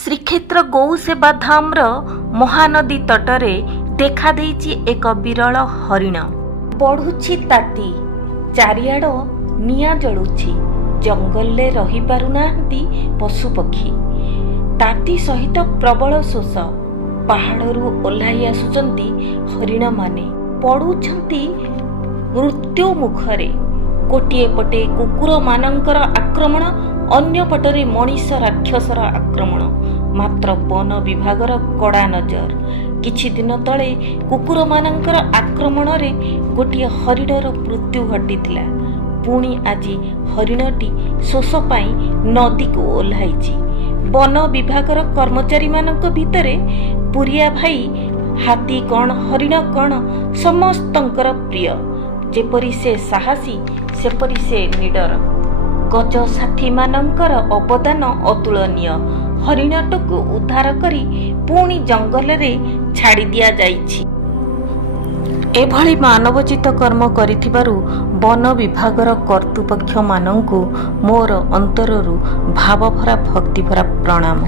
ଶ୍ରୀକ୍ଷେତ୍ର ଗୌ ସେବା ଧାମର ମହାନଦୀ ତଟରେ ଦେଖାଦେଇଛି ଏକ ବିରଳ ହରିଣ। ବଢ଼ୁଛି ତାତି, ଚାରିଆଡ଼ ନିଆଁ ଜଳୁଛି। ଜଙ୍ଗଲରେ ରହିପାରୁନାହାନ୍ତି ପଶୁପକ୍ଷୀ। ତାତି ସହିତ ପ୍ରବଳ ଶୋଷ। ପାହାଡ଼ରୁ ଓହ୍ଲାଇ ଆସୁଛନ୍ତି ହରିଣମାନେ, ପଡ଼ୁଛନ୍ତି ମୃତ୍ୟୁ ମୁଖରେ। ଗୋଟିଏ ପଟେ କୁକୁରମାନଙ୍କର ଆକ୍ରମଣ, ଅନ୍ୟ ପଟରେ ମଣିଷ ରାକ୍ଷସର ଆକ୍ରମଣ। ମାତ୍ର ବନ ବିଭାଗର କଡ଼ା ନଜର। କିଛି ଦିନ ତଳେ କୁକୁରମାନଙ୍କର ଆକ୍ରମଣରେ ଗୋଟିଏ ହରିଣର ମୃତ୍ୟୁ ଘଟିଥିଲା। ପୁଣି ଆଜି ହରିଣଟି ଶୋଷ ପାଇଁ ନଦୀକୁ ଓହ୍ଲାଇଛି। ବନ ବିଭାଗର କର୍ମଚାରୀମାନଙ୍କ ଭିତରେ ପୁରିଆ ଭାଇ ହାତୀ କ'ଣ ହରିଣ କ'ଣ ସମସ୍ତଙ୍କର ପ୍ରିୟ। ଯେପରି ସେ ସାହସୀ, ସେପରି ସେ ନିଡର। ଗଜ ସାଥୀମାନଙ୍କର ଅବଦାନ ଅତୁଳନୀୟ। ହରିଣଟିକୁ ଉଦ୍ଧାର କରି ପୁଣି ଜଙ୍ଗଲରେ ଛାଡ଼ି ଦିଆଯାଇଛି। ଏଭଳି ମାନବୋଚିତ କର୍ମ କରିଥିବାରୁ ବନ ବିଭାଗର କର୍ତ୍ତୃପକ୍ଷମାନଙ୍କୁ ମୋର ଅନ୍ତରରୁ ଭାବଭରା ଭକ୍ତିଭରା ପ୍ରଣାମ।